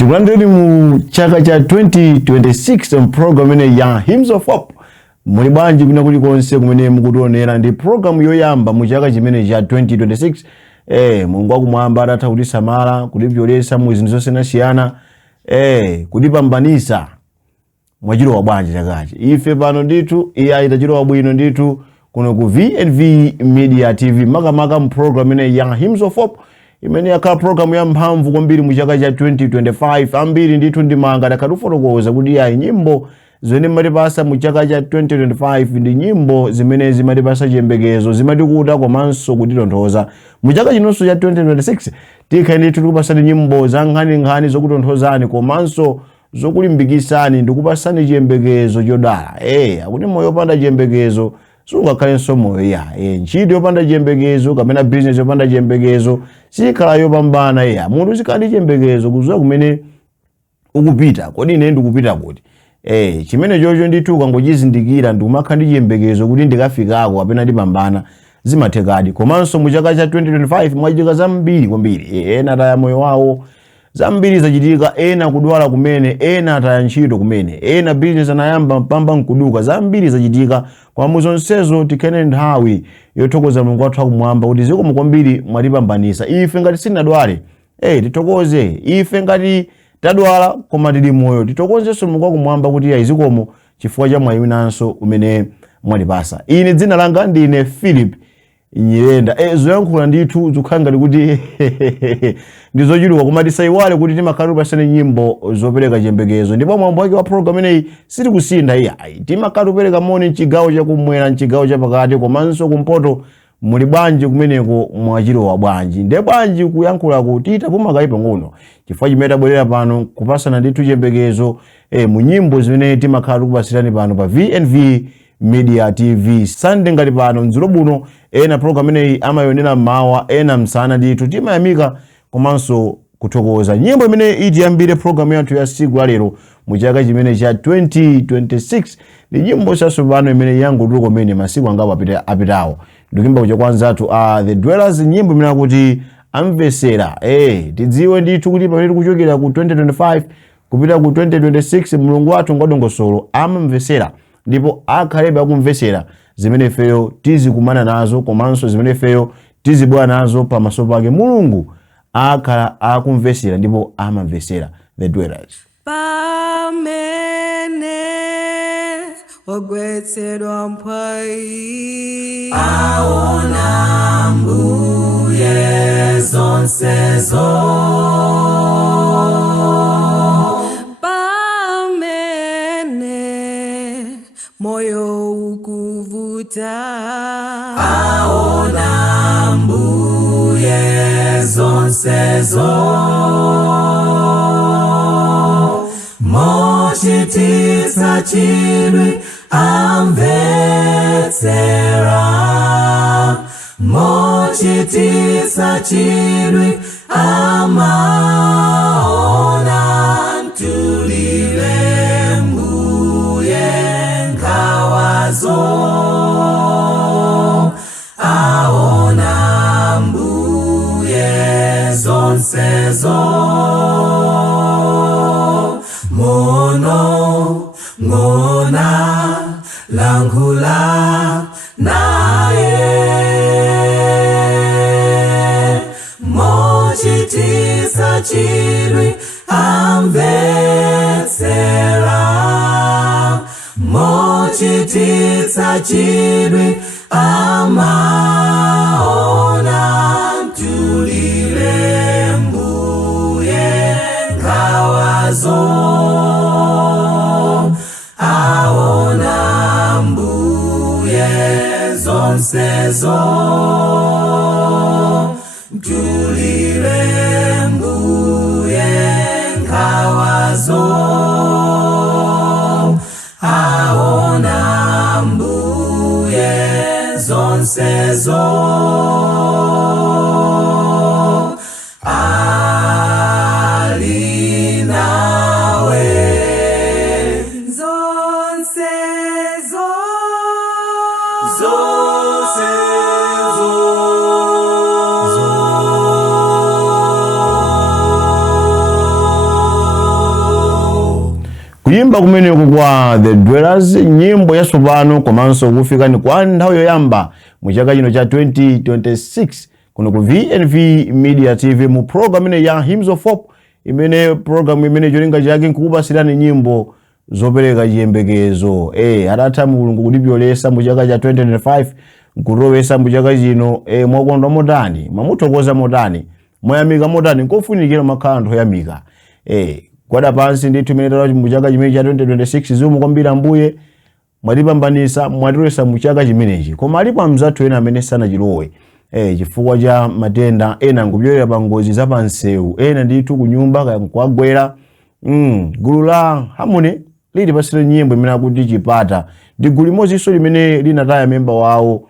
Tukulandeni mu chaka cha 2026 program ine ya Hymns of Hope. Muli bwanji kuna kulikonse kumene mukutionera ndi program yoyamba mu chaka chimene cha 2026. Mulungu wakumwamba adatha kutisamala, kutipyolesa mu zinthu zosiyanasiyana, kutipambanisa mwachiro wa bwanji chakachi. Ife pano ndithu iya itachiro wabwino ndithu kuno ku VNV Media TV makamaka mu program ine ya Hymns of Hope. Imene yakhala program ya mphamvu kwambiri mu chaka cha 2025 ambiri ndithu ndimanga ndakatufotokoza kuti ya nyimbo zimene matipasa mu chaka cha 2025 ndi nyimbo zimene zimatipasa chiyembekezo, zimatikuta komanso kutitonthoza. Mu chaka chinonso cha 2026 tikhala ndithu tikupasani nyimbo za nkhani zokutonthozani komanso zokulimbikisani ndikupasani chiyembekezo chodala. Akuti moyo opanda chiyembekezo sungakhalenso moyo ya. Ntchito yopanda chiyembekezo kapena business yopanda chiyembekezo sikhala yopambana. Munthu sikhala ndi chiyembekezo kudziwa kumene ukupita, kodi ine ndikupita kuti. Chimene chocho ndithu ukangochizindikira ndikumakhala ndi chiyembekezo kuti ndikafikako kapena ndipambana zimathekadi. Komanso mu chaka cha 2025 mwachitika zambiri kwambiri. Ena ataya moyo wawo, zambiri zachitika, ena kudwala kumene, ena ataya ntchito kumene, ena business anayamba mpamba nkuduka, zambiri zachitika. Kwa muzonsezo tikhene nthawi yothokoza Mulungu wathu akumwamba kuti zikomo kwambiri mwatipambanisa. Ife ngati sinadwale, tithokoze. Ife ngati tadwala koma tili moyo, tithokozenso Mulungu wakumwamba kuti ya zikomo chifukwa cha mwayi winanso umene mwatipasa. Ine dzina langa ndine Philip Nyirenda. Zoyankhula ndithu zikhala ngati kuti ndizochuluka koma tisaiwale kuti timakhala tipasane nyimbo zopereka chiyembekezo. Ndipo mwambo wake wa program ineyi sitikusintha iya. Timakhala tipereka moni mchigawo chakumwera, mchigawo chapakati komanso kumpoto. Muli bwanji kumeneko mwachiro wa bwanji. Nde bwanji kuyankhula kuti tapuma pang'ono chifukwa chimene tabwerera pano kupasana ndithu chiyembekezo mu nyimbo zimene timakhala tikupasirani pano pa VNV Media TV. Sunday ngati pano mdzulo buno ena program ineyi amayonera mmawa, ena msana ndithu timayamika komanso kuthokoza. Nyimbo imene itiyambire program yathu ya siku la lero mu chaka chimene cha 2026 ndi nyimbo yatsopano imene yangoduluka kumene masiku angapo apitawo. Ndikuyimba kuja kwanzatu The Dwellers, nyimbo imene akuti amvesera. Tidziwe ndithu kuti pamene tikuchokera ku 2025 kupita ku 2026 Mulungu wathu ngodongosolo amamvesera ndipo akhalebe akumvesera zimene ifeyo tizikumana nazo komanso zimene ifeyo tizibwera nazo pamaso pake. Mulungu akhala akumvesera ndipo amamvesera. The Dwellers. Pamene ogwetsedwa mphawi aona Mbuye zonsezo. Pamene moyo ukuvuta aona Mbuye zonsezo. Mochititsa chidwi amvetsera, mochititsa chidwi amaona mtulire Mbuye nkhawazo. Aona Mbuye zonsezo. Ngona langula naye, mochititsa chidwi amvetsera, mochititsa chidwi amaona mtulire Mbuye nkhawazo. Aona Mbuye zonsezo, mtulire Mbuye nkhawazo. Aona Mbuye zonsezo. Zonsezo Kuyimba kumeneko kwa The Dwellers, nyimbo yatsopano komanso kufika ni kwa nthawi yoyamba mu chaka chino cha 2026 kuno ku VNV Media TV mu program ine ya Hymns of Hope, imene program imene cholinga chake nkukupasirani nyimbo zopereka chiyembekezo. Adatha Mulungu kutipyolesa mu chaka cha 2025 nkulowesa mu chaka chino. Mwakondwa motani, mwamuthokoza motani, mwayamika motani, nkofunikira makhala anthu oyamika. Kwada pansi ndithu imene tala mu chaka chimene cha 2026 zomwe kwambiri Ambuye mwatipambanisa, mwatilowesa mu chaka chimenechi. Koma alipo amzathu ena amene sanachilowe chifukwa cha matenda, ena nkupyolera pa ngozi za pansewu, ena ndithu kunyumba kwagwera. Gulu la Harmony lili pasire nyimbo imene akuti Chipata, ndi gulu limodzinso limene linataya memba wawo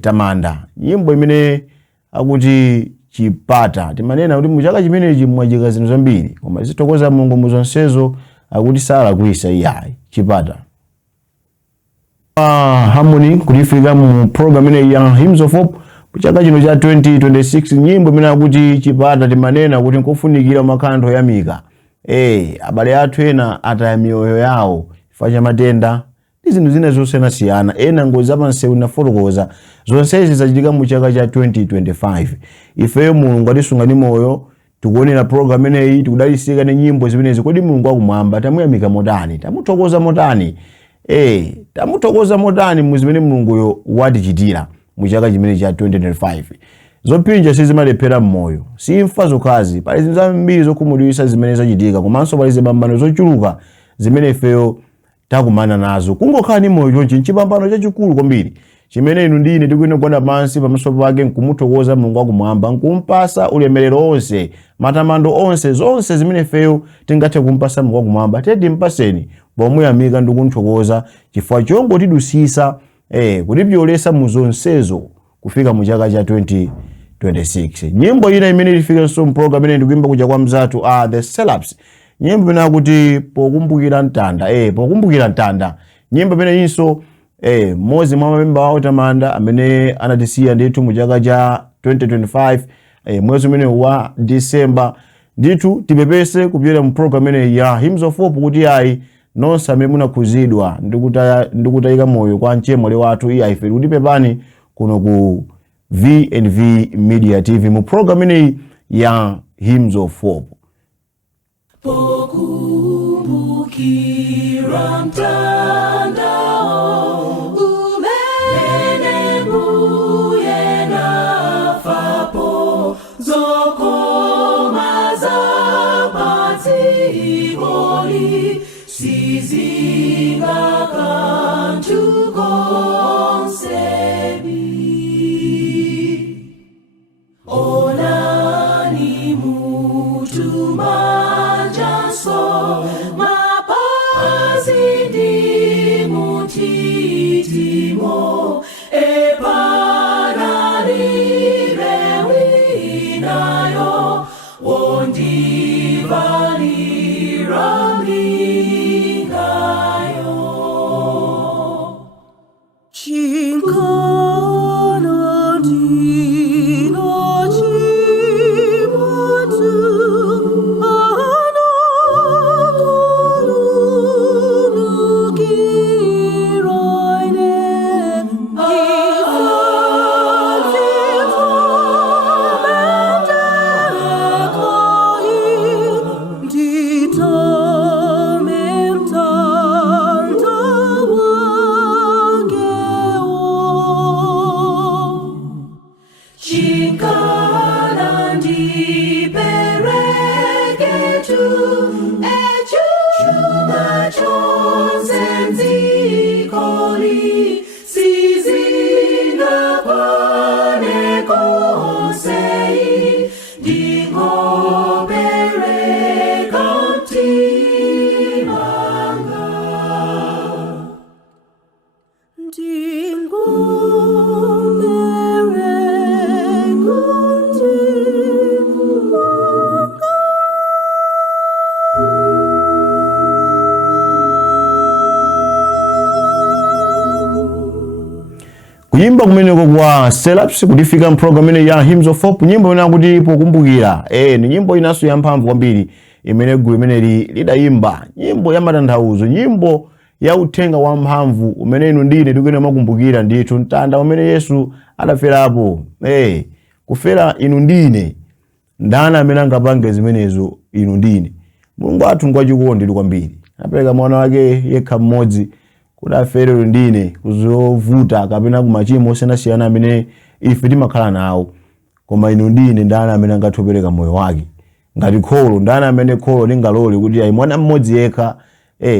Tamanda, nyimbo imene akuti Chipata. Timanena kuti mu chaka chimenechi mwachika zinthu zambiri, koma zithokoza Mulungu mu zonsezo akuti sala kuisa iyayi Chipata. Harmony kulifika mu program ine ya Hymns of Hope chaka chino cha 2026, nyimbo imene akuti Chipata. Timanena kuti nkofunikira makhala oyamika. Abale athu ena ataya miyoyo yawo chifukwa cha matenda ndi zinthu zina zosiyanasiyana, ena ngozi zapansewu nafotokoza. Zonsezi zachitika mu chaka cha 2025. Ifeyo Mulungu atisunga ndi moyo, tikuonera program ineyi, tikudalisika ndi nyimbo zimenezi. Kodi Mulungu akumwamba tamuyamika motani, tamuthokoza motani? Tamuthokoza motani mu zimene Mulunguyo watichitira mu chaka chimene cha 2025. Zopinja sizimalephera mmoyo, simfa zokhazi, pali zinthu zambiri zokhumudwitsa zimene zachitika, komanso pali zipambano zochuluka zimene ifeyo takumana nazo. Kungokhala ni moyo chonchi nchipambano chachikulu kwambiri chimene inu ndine tikuyenera kugwada pansi pamaso pake nkumuthokoza Mulungu akumwamba, nkumpasa ulemerero onse, matamando onse, zonse zimene ifeyo tingathe kumpasa Mulungu akumwamba tedi mpaseni pomuyamika ndi kunthokoza chifukwa chongotidusisa kutipyolesa mu zonsezo kufika mu chaka cha 2026. Nyimbo ina imene ilifikanso mu program imene ndikuimba kuja kwa mzathu The Celebs, nyimbo imene akuti pokumbukira mtanda. Pokumbukira mtanda, nyimbo imene inso mmodzi mwa mamemba wawo Tamanda amene anatisiya ndithu mu chaka cha 2025 mwezi umene wa December. Ndithu tipepese kupyera mu program imene ya Hymns of Hope kuti ayi nonse amene munakhuzidwa ndikutayika moyo kwa mchemwali wathu ife kuti pepani kuno ku VNV Media TV mu program ineyi ya Hymns of Hope. Pokumbukira mtandao umene mbuye nafapo zokoma zapadzikoli sizingakanthu konsebi. Onani mutu manjaso mapazi ndi mutitimo epanalire winayo wondivalira mlingayo. Chinkana dino chimotu anakulunu kiroine Kuyimba kumeneko kwa Celebs kulifika mu program ine ya Hymns of Hope, nyimbo ina kuti pokumbukira. Ni nyimbo inaso yamphamvu kwambiri imene gulu imene lidayimba nyimbo ya matanthauzo, nyimbo ya uthenga wa mphamvu umene inu ndine tikuyenera makumbukira ndithu mtanda umene Yesu adaferapo. Kufera inu ndine, ndani amene angapange zimenezo inu ndine? Mulungu wathu ngwachikondi kwambiri, anapereka mwana wake yekha mmodzi kuti afere inu ndine kuzovuta kapena kumachimo osiyanasiyana amene ife timakhala nawo. Koma inu ndine, ndani amene angathopereka moyo wake ngati kholo? Ndani amene kholo lingalole kuti ayi mwana mmodzi yekha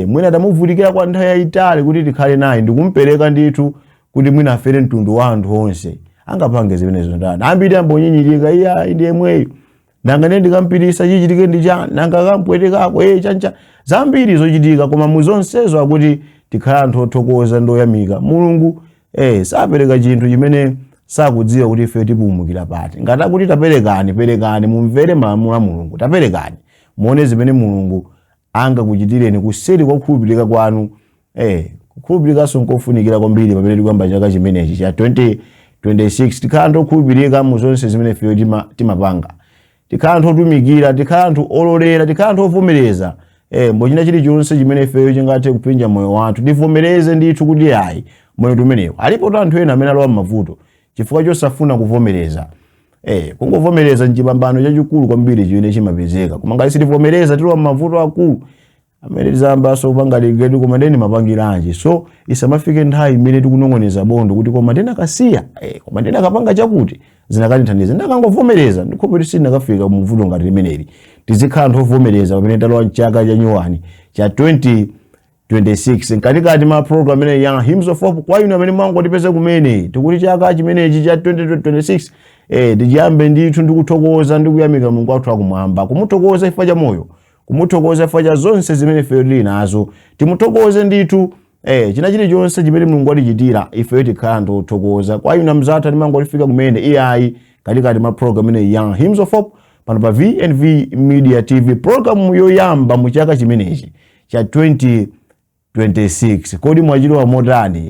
mwina tamuvutikira kwa nthawi yayitali kuti tikhale naye ndikumpereka ndithu kuti mwina afere mtundu wa anthu onse? Angapange zimenezo ndani? Ambiri ambonyinyirika, iya ndiye mweyo, nanga nene ndikampirisa chichitike ndi chani, nanga kampwetekako chancha zambiri zochitika. Koma muzonsezo akuti tikhala anthu othokoza ndoyamika Mulungu. Sapereka chinthu chimene sakudziwa kuti ife tipumukira pati. Ngati akuti taperekani, mumvere malamulo a Mulungu, taperekani muone zimene Mulungu angakuchitireni kuseri kwa kukhulupirika kwanu. Kukhulupirika nkofunikira kwambiri pamene tikuyamba chaka chimenechi cha 2026. Tikhala anthu okhulupirika mu zonse zimene ife timapanga, tikhala anthu otumikira, tikhala anthu ololera, tikhala anthu ovomereza. Mbochina chilichonse chimene ife chingathe kupinja moyo wathu tivomereze ndithu kuti ayi moyo tumenewo. Alipo anthu ena amene alowa m'mavuto chifukwa chosafuna kuvomereza. Kungovomereza nchipambano chachikulu kwambiri chimene chimapezeka. Koma ngati sitivomereza tilowa m'mavuto akulu amene tizambaso kupanga ligedi koma ndeni mapangiranji. So isamafike nthawi imene tikunong'oneza bondo kuti koma ndena kasiya, koma ndena kapanga chakuti zinakanithandiza, ndakangovomereza ndikhope tisinakafika muvuto ngati limeneli. Tizikhala anthu ovomereza pamene talowa mchaka cha nyuwani cha 2026. Nkatikati ma program imene ya Hymns of Hope kwa inu amene mwangotipeza kumene tikuti chaka chimenechi cha 2026 tiyambe ndithu ndikuthokoza ndikuyamika Mulungu wathu akumwamba, kumuthokoza chifukwa cha moyo, kumuthokoza chifukwa cha zonse zimene ife tili nazo. Timuthokoze ndithu china chilichonse chimene Mulungu atichitira ife tikhala anthu othokoza. Kwa inu amzathu timangolifika kumene iyayi katikati ma program imene ya Hymns of Hope pano pa VNV Media TV, program yoyamba mu chaka chimenechi cha 2026. Kodi mwachitowa motani?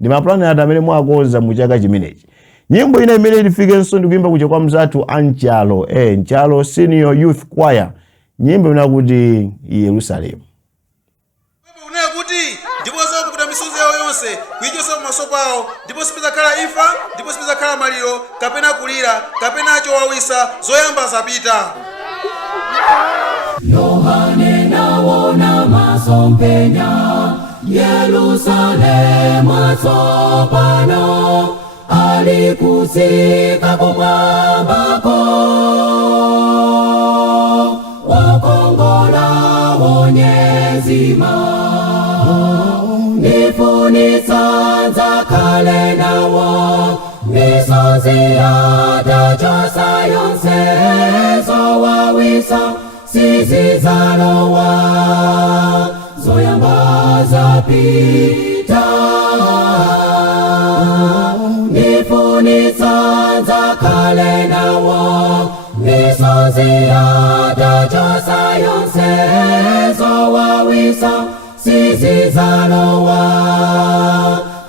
Ndi maplani ati amene mwakonza mu chaka chimenechi. Nyimbo ina imene ilifikenso ndikuimba kucha kwa mzathu Anchalo, Nchalo Senior Youth Choir, nyimbo inakuti Yerusalemu. Unaya kuti ndipo zakukuta misozi yawo yonse kuichosa kumaso pawo, ndipo sipizakhala imfa, ndipo sipizakhala maliro kapena kulira kapena chowawisa, zoyamba zapita. Yohane nawona masomphenya Yerusalemu tsopano alikusika kumwambako, wakongola wonyezima nifunitsa nzakhale nawo, misozi yatachosa yonse zowawisa sizizalowa, zoyamba zapita nifunitsa nzakhale nawo, misozi yatachosa yonse zowawisa sizizalowa,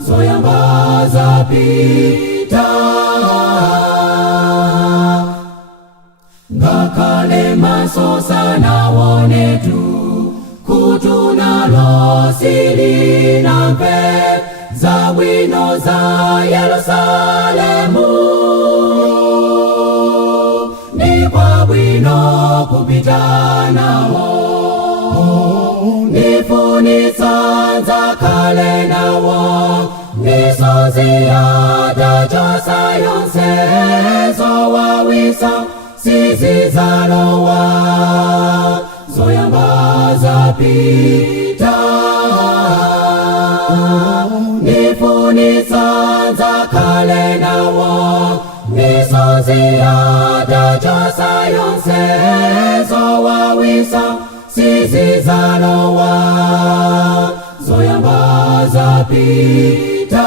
zoyamba zapita. Ngakhale masosa nawonetu kutunalo silinamve zabwino za Yerusalemu, ni kwa bwino kupita nawo, nifunitsa nzakhale nawo, misozi yatachosa yonse zowawisa sizizalowa, zoyamba zapita nifunitsa nzakhale nawo, misozi yatachosa yonse zowawisa sizizalowa, zoyamba zapita.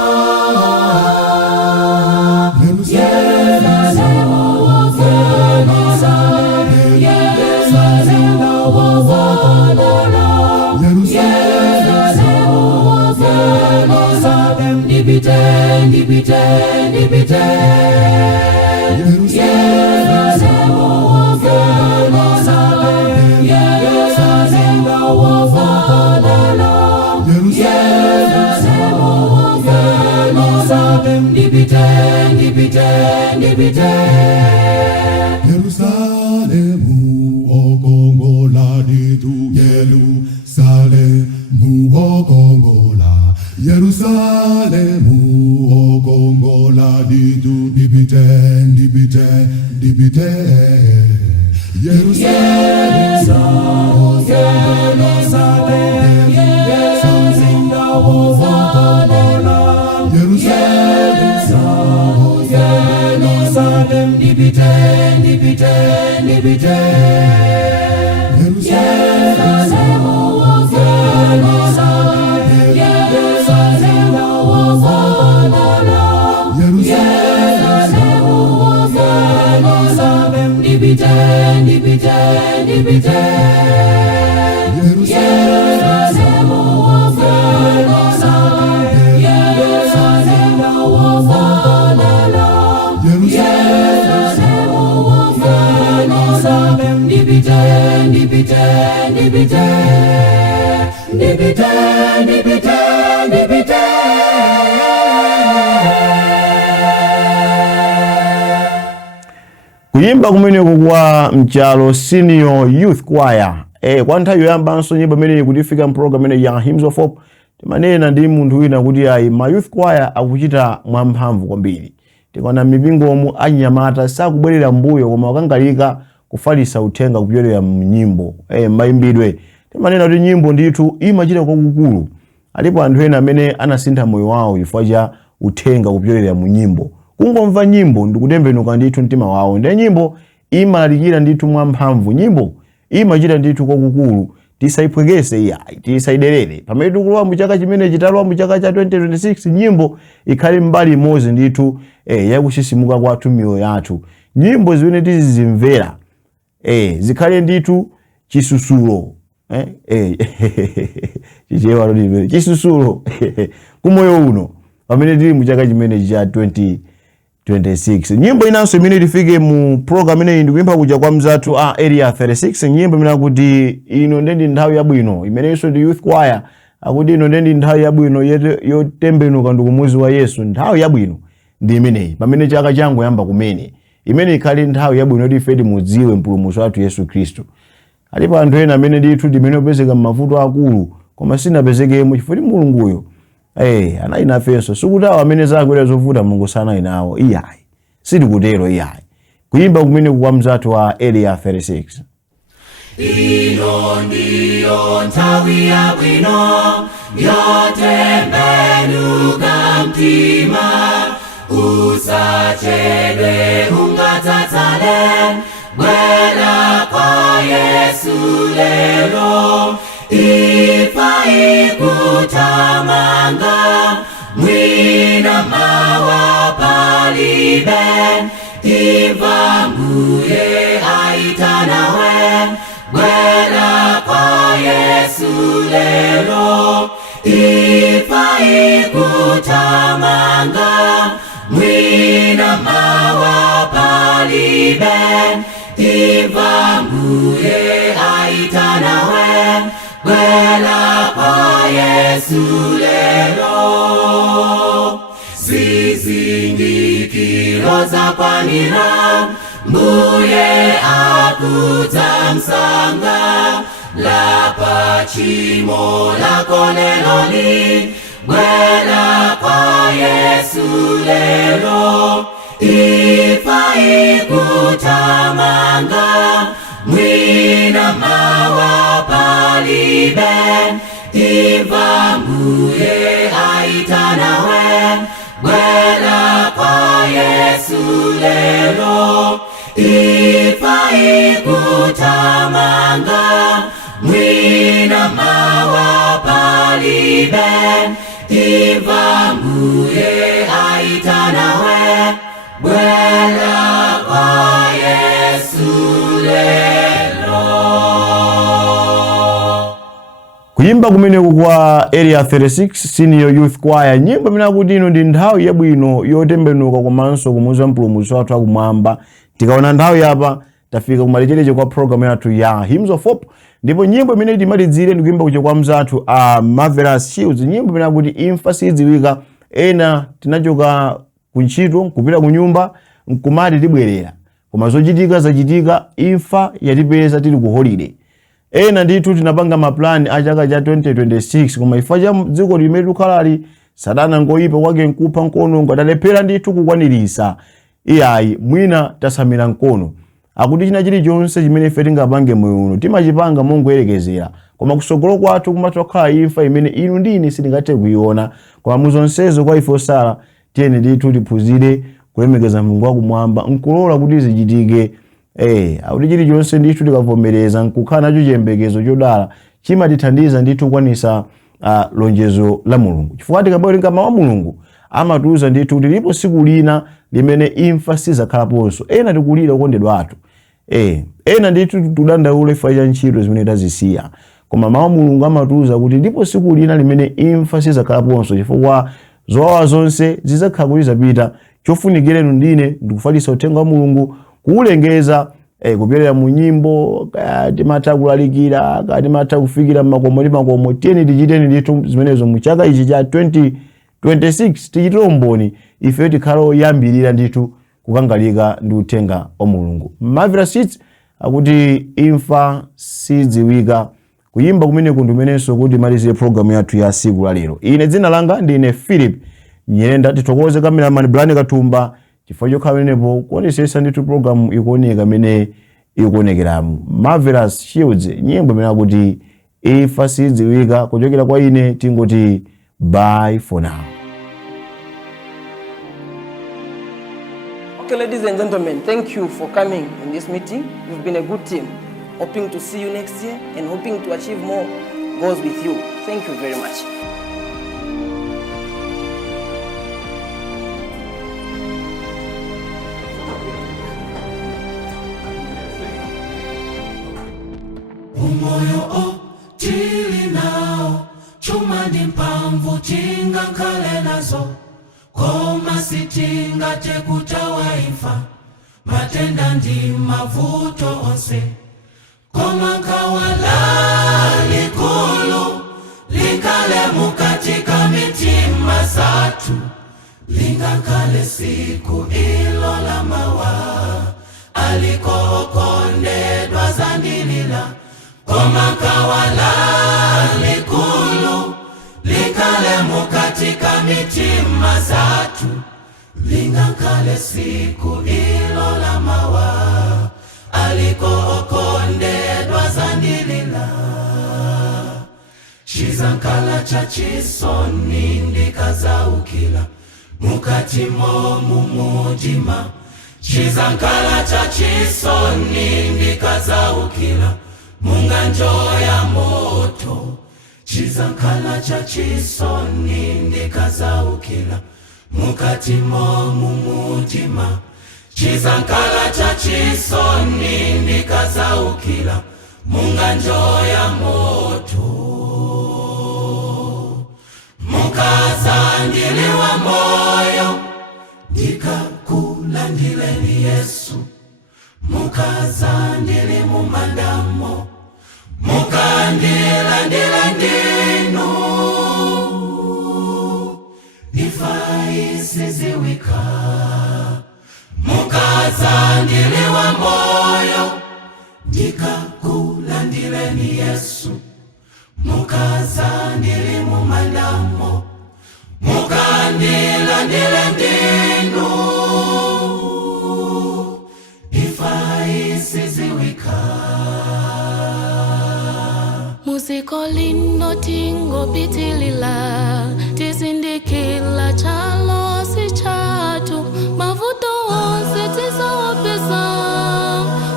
Nipite Yerusalemu, ndipite, ndipite. Yerusalemu okongola ditu, Yerusalemu okongola, Yerusalemu okongola ditu, ndipite, ndipite, ndipite. Yerusalemu ndipite, ndipite, ndipite. Yerusalemu ndipite, ndipite, ndipite. Ndipite, ndipite, ndipite. Ndipite, ndipite, ndipite. Kuyimba kumeneko kwa mchalo Senior Youth Choir. Kwa nthawi yoyambanso nyimbo imene kutifika mprogram imene ya Hymns of Hope, timanena ndi munthu wina kuti ayi ma Youth Choir akuchita mwamphamvu kwambiri. Tikona mipingomu anyamata sakubwerera mbuyo koma wakangalika kufalisa uthenga kupyolera mnyimbo. Maimbidwe. Timanena kuti nyimbo ndithu imachita kwakukulu. Alipo anthu ena amene anasintha moyo wawo chifukwa cha uthenga kupyolera mnyimbo. Kungomva nyimbo ndikutembenuka ndithu mtima wawo. Ndi nyimbo imalalikira ndithu mwamphamvu. Nyimbo imachita ndithu kwakukulu. Tisaipwekese iyayi, tisaiderere. Pamene tikulowa mu chaka chimene chitalowa mu chaka cha 2026, nyimbo ikhale mbali imodzi ndithu yakusisimuka kwathu miyoyo yathu. Nyimbo zimene tizizimvera zikhale ndithu chisusulo. Chichewa lodi chisusulo kumoyo uno pamene tili mu chaka chimene cha 2026. Nyimbo inanso imene tifike mu program ineyi ndikuimba kuja kwa mzathu Area 36. Nyimbo imene akuti ino ndendi nthawi yabwino, imenenso ndi Youth Choir akuti ino ndendi nthawi yabwino yotembenuka ndikumuzi wa Yesu. Nthawi yabwino ndi imeneyi pamene chaka changu yamba kumene imene ikhale nthawi yabwino yoti ife timudziwe mpulumutsi wathu Yesu Khristu. Alipo anthu ena amene ndithu ndimene opezeka m'mavuto akulu koma sinapezekemo chifukwa Mulunguyo anayinafenso sikuti awo amene zakwera zovuta Mulungu sanayinawo iyayi. Sitikutero iyayi. Kuyimba kumene kwa mzathu wa Area 36. Ino ndiyo nthawi yabwino yotembenuka mtima, usachedwe ungatsatsale, bwera kwa Yesu lero. Ifa ikutamanga, mwina mawa palibe, imva Mbuye aitanawe, bwera kwa Yesu lero. Ifa ikutamanga, mwina mawa palibe, imva Mbuye aitanawe, bwera kwa Yesu lero. Zizindikiro zakwanira, Mbuye akutamsanga, lapa chimo lako leloli, bwera kwa Yesu lero. Ifa ikutamanga, mwina mawa palibe, imva Mbuye aitanawe, bwera kwa Yesu lero. Ifa ikutamanga, mwina mawa palibe, imva Mbuye aitanawe, bwera kwa Yesu lero. Kuyimba kumeneko kwa Area 36 Senior Youth Choir. Nyimbo imene akuti ino ndi nthawi yabwino yotembenuka komanso kumuzi wa mpulumutsi wathu akumwamba. Tikaona nthawi apa tafika kumalechereche kwa program yathu ya Hymns of Hope. Ndipo nyimbo imene timalidzire ndi kuyimba kuja kwa mzathu Marvelous Shields. Nyimbo imene akuti imfa sidziwika. Ena tinachoka kunchito kupita kunyumba nkumati tibwerera koma zochitika zachitika imfa yatipeza tili ku holiday. Ena ndithu tinapanga maplan a chaka cha 2026 koma ifa cha dziko limene tikhalali Satana ngoyipa kwake nkupha nkono ngatalephera ndithu kukwanirisa iyayi mwina tasamira nkono akuti china chilichonse chimene ife tingapange moyo uno timachipanga mongoyerekezera koma kusogolo kwathu kumatokhala imfa imene inu ndine sitingathe kuiona koma muzonsezo kwa ife osala tiyeni ndithu tiphunzire kulemekeza Mulungu wakumwamba nkulola kuti zichitike. Akuti chilichonse ndithu tikavomereza nkukhala nacho chiyembekezo chodala chimatithandiza ndithu kukwanisa lonjezo la Mulungu. Chifukwa tikabwerenga mawu a Mulungu amatiuza ndithu kuti lipo siku lina limene imfa sizakhalaponso. Ena tikulira okondedwa athu. Ena ndithu tudandaule ifa cha ntchito zimene tazisiya. Koma mawu a Mulungu amatiuza kuti lipo siku lina limene imfa sizakhalaponso chifukwa zowawa zonse zizakhala kuti zapita. Chofunikira inu ndine ndikufalitsa uthenga wa Mulungu kuulengeza kupyolera mu nyimbo timatha kulalikira timatha kufikira makomo ndi makomo. Tiyeni tichiteni ndithu zimenezo mu chaka ichi cha 2026 tichitire umboni ife tikhala oyambirira ndithu kukangalika ndi uthenga wa Mulungu. Marvelous Hits akuti imfa sidziwika kuyimba kumene kundumenenso kuti malizire program yathu ya siku la lero. Ine dzina langa ndine Philip Nyenda titokoze cameraman Brian Katumba chifukwa chokhala menepo kuonesesa ndithu program ikuoneka mene ikuonekeramu. Marvelous Shields nyimbo imene akuti imfa sidziwika kuchokera kwa ine tingoti bye for now. Okay, ladies and gentlemen, thank you for coming in this meeting. You've been a good team. Hoping to see you next year and hoping to achieve more goals with you. Thank you very much. Umoyo tili nao chuma ndi mpamvu tinga nkale nazo koma sitinga tekutawa imfa matenda ndi mavuto onse koma nkawala likulu likale mukatika mitima zathu lingakale siku ilo la mawa aliko okondedwa zandilila koma kawala likulu likale mukatika mitima zathu lingakale siku ilo la mawa aliko okondedwa zandilila chizankala cha chisoni ndikazaukila mukati momu mujima chizankala cha chisoni ndikazaukila munganjoya moto chizankala cha chisoni ndikazaukila mukati momu mujima chizankala cha chisoni ndikazaukila munganjoya moto mukazandiliwa moyo ndikakulandileni Yesu mukazandili mumandamo mukandilandila ndinu ifaisiziwika mukazandiliwa moyo ndikakulandileni Yesu mukazandili mumandamo mukandilandila ndinu ifaisiziwika Muziko lino tingo pitilila tizindikila chalo si chatu mavuto onse tizawapesa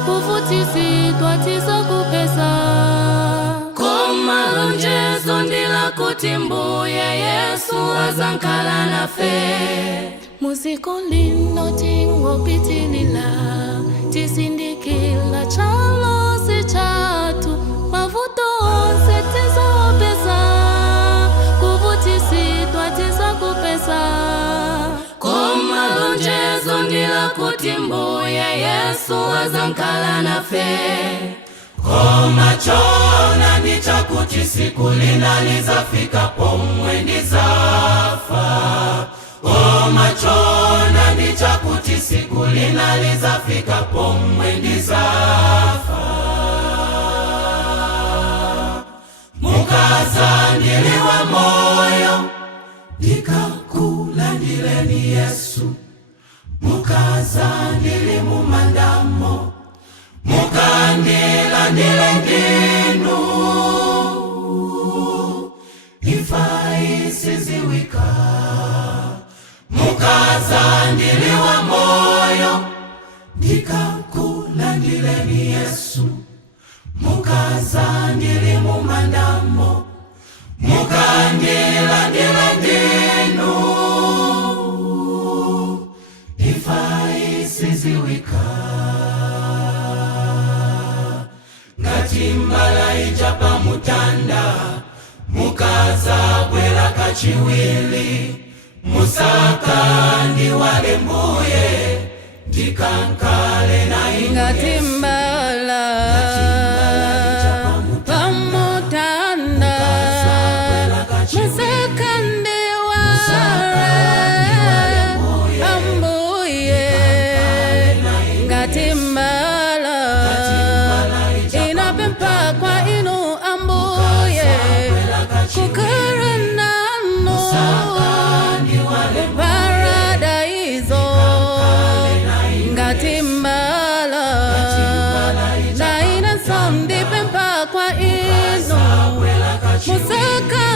uvutizidwa tizakupesa koma lonjezo ndila kuti mbuye Yesu azankala nafe Muziko lino tingo pitilila tizindikila chalo si chatu mavuto onse tizawapesa kuvutisidwa tizakupesa koma lonjezo ndila kuti mbuye Yesu azankala nafe koma chona ndichakuti siku lina lizafika pomwe ndizafa omachona ndichakuti siku linalizafika pomwe ndizafa. Mukazandiliwa moyo ndikakulandileni Yesu, mukazandili mumandamo mukandilandile ndinu. Imfa isiziwika mukazandiliwa moyo ndikakulandileni Yesu, mukazandili mumandamo mukandilandile ndinu. Imfa isiziwika ngati mbala ijapa mutanda mukazabwera kachiwili. Musaka ndiwale mbuye ndikankale na inu ngati mbala pamutanda musaka ndiwale ambuye ngati mbala inapempa kwa inu ambuye kukara nanu paradaiso ngati mbala na ina sondi pempa kwa inu musaka